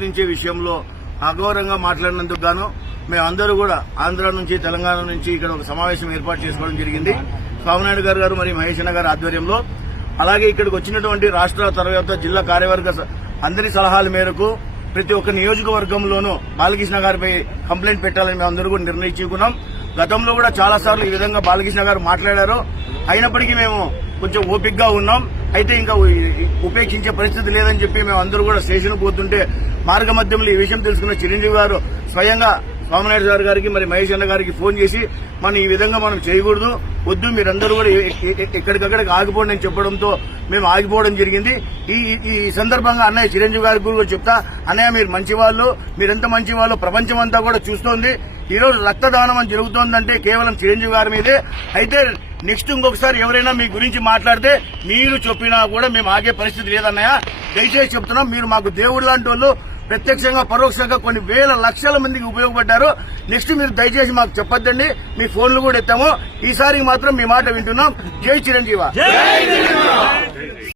గురించే విషయంలో అఘోరంగా మాట్లాడినందుకు గాను మేమందరూ కూడా ఆంధ్ర నుంచి తెలంగాణ నుంచి ఇక్కడ ఒక సమావేశం ఏర్పాటు చేసుకోవడం జరిగింది. స్వామినాయుడు గారు మరియు మహేష్ అన్న గారి ఆధ్వర్యంలో. అలాగే ఇక్కడికి వచ్చినటువంటి రాష్ట్ర తర్వాత జిల్లా కార్యవర్గ అందరి సలహాల మేరకు ప్రతి ఒక్క నియోజకవర్గంలోనూ బాలకృష్ణ గారిపై కంప్లైంట్ పెట్టాలని మేము అందరూ కూడా నిర్ణయించుకున్నాం. గతంలో కూడా చాలా సార్లు ఈ విధంగా బాలకృష్ణ గారు మాట్లాడారు. అయినప్పటికీ మేము కొంచెం ఓపికగా ఉన్నాం. అయితే ఇంకా ఉపేక్షించే పరిస్థితి లేదని చెప్పి మేము అందరూ కూడా స్టేషన్ పోతుంటే మార్గ మధ్యంలో ఈ విషయం తెలుసుకున్న చిరంజీవి గారు స్వయంగా స్వామినాయుడు గారికి మరి మహేష్ అన్న గారికి ఫోన్ చేసి ఈ విధంగా మనం చేయకూడదు, వద్దు, మీరందరూ కూడా ఎక్కడికక్కడికి ఆగిపోండి అని చెప్పడంతో మేము ఆగిపోవడం జరిగింది. ఈ సందర్భంగా అన్నయ్య చిరంజీవి గారికి కూడా చెప్తా, అన్నయ్య మీరు మంచివాళ్ళు, మీరెంత మంచివాళ్ళు ప్రపంచం అంతా కూడా చూస్తోంది. ఈ రోజు రక్తదానం అని జరుగుతోందంటే కేవలం చిరంజీవి గారి మీదే. అయితే నెక్స్ట్ ఇంకొకసారి ఎవరైనా మీ గురించి మాట్లాడితే మీరు చెప్పినా కూడా మేము ఆగే పరిస్థితి లేదన్నయ్య. దయచేసి చెప్తున్నాం, మీరు మాకు దేవుడు లాంటి వాళ్ళు, ప్రత్యక్షంగా పరోక్షంగా కొన్ని వేల లక్షల మందికి ఉపయోగపడ్డారు. నెక్స్ట్ మీరు దయచేసి మాకు చెప్పొద్దండి, మీ ఫోన్లు కూడా ఎత్తాము. ఈసారి మాత్రం మీ మాట వింటున్నాం. జై చిరంజీవ.